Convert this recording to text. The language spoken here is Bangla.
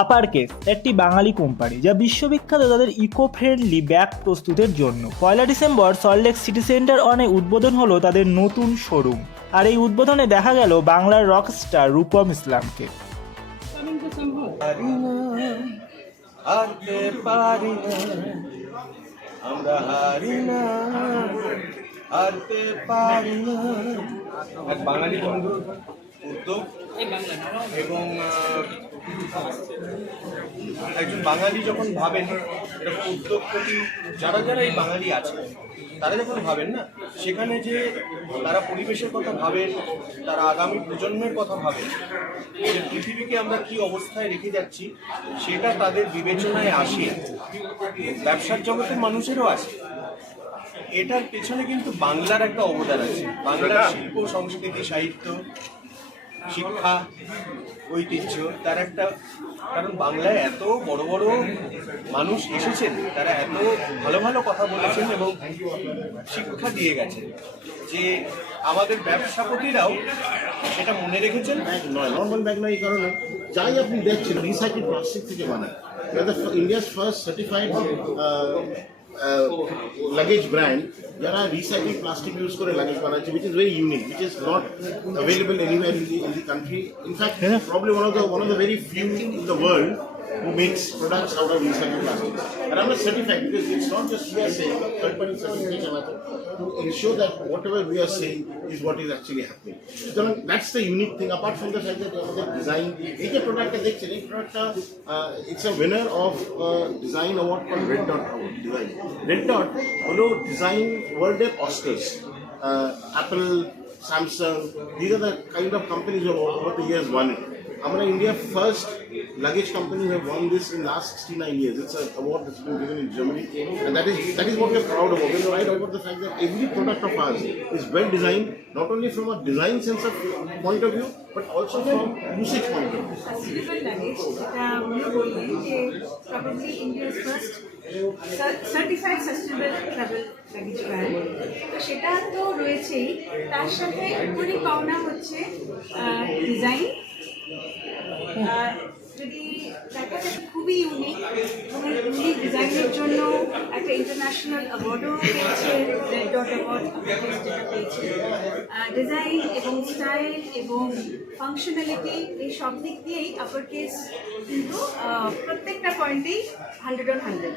আপার কেস একটি বাঙালি কোম্পানি যা বিশ্ববিখ্যাত তাদের ইকো ফ্রেন্ডলি ব্যাগ প্রস্তুতের জন্য। পয়লা December Salt Lake City Centre অনে উদ্বোধন হলো তাদের নতুন শোরুম আর এই উদ্বোধনে দেখা গেল বাংলার রকস্টার রূপম ইসলামকে। এবং একজন বাঙালি যখন ভাবেন, এরকম উদ্যোগপতি যারা যারা এই বাঙালি আছে তারা যখন ভাবেন না, সেখানে যে তারা পরিবেশের কথা ভাবেন, তারা আগামী প্রজন্মের কথা ভাবেন, যে পৃথিবীকে আমরা কি অবস্থায় রেখে যাচ্ছি, সেটা তাদের বিবেচনায় আসে। ব্যবসার জগতের মানুষেরও আসে এটার পেছনে কিন্তু বাংলার একটা অবদান আছে। বাংলার শিল্প, সংস্কৃতি, সাহিত্য শিক্ষা, ঐতিহ্য, তার একটা কারণ বাংলায় এত বড় বড় মানুষ এসেছেন, তারা এত ভালো ভালো কথা বলেছেন এবং শিক্ষা দিয়ে গেছেন যে আমাদের ব্যবসাপতিরাও সেটা মনে রেখেছেন। ব্যাগ নয় নর্মাল ব্যাগ নয় এই কারণে। যাই আপনি দেখছেন রিসাইকেল প্লাস্টিক থেকে বানায়। India's first certified luggage brand যারা রিসাইকেল প্লাস্টিক ইউজ করে লাগেজ বানাচ্ছে which is very unique which is not available anywhere in the in the country in fact probably one of the one of the very few in the world who makes products out of recycled plastics. And I'm not certified because it's not just we are saying, third party certification method to ensure that whatever we are saying is what is actually happening. So that's the unique thing, apart from the fact that আমাদের design, এই যে প্রোডাক্টটা দেখছেন এই প্রোডাক্টটা it's a winner of design award call red dot design red dot হলো ডিজাইন ওয়ার্ল্ডের Oscars Apple Samsung these are the kind of companies over the years won it আমরা India first luggage company have won this in last 69 years. It's an award that's been given in Germany, and that is that is what we're proud about. We're right about the fact that every product of ours is well designed, not only from a design sense of point of view, but also from usage point of view. Probably India's first certified sustainable travel luggage brand তো সেটা তো রয়েছেই তার সাথে উপরই পাওনা হচ্ছে ডিজাইন খুবই ইউনিক এবং ইউনিক ডিজাইনের জন্য একটা ইন্টারন্যাশনাল অ্যাওয়ার্ডও পেয়েছে রেড ডট অ্যাওয়ার্ড পেয়েছে। ডিজাইন এবং স্টাইল এবং ফাংশনালিটি এই সব দিক দিয়েই আপার কেস কিন্তু প্রত্যেকটা পয়েন্টেই হান্ড্রেড অন হান্ড্রেড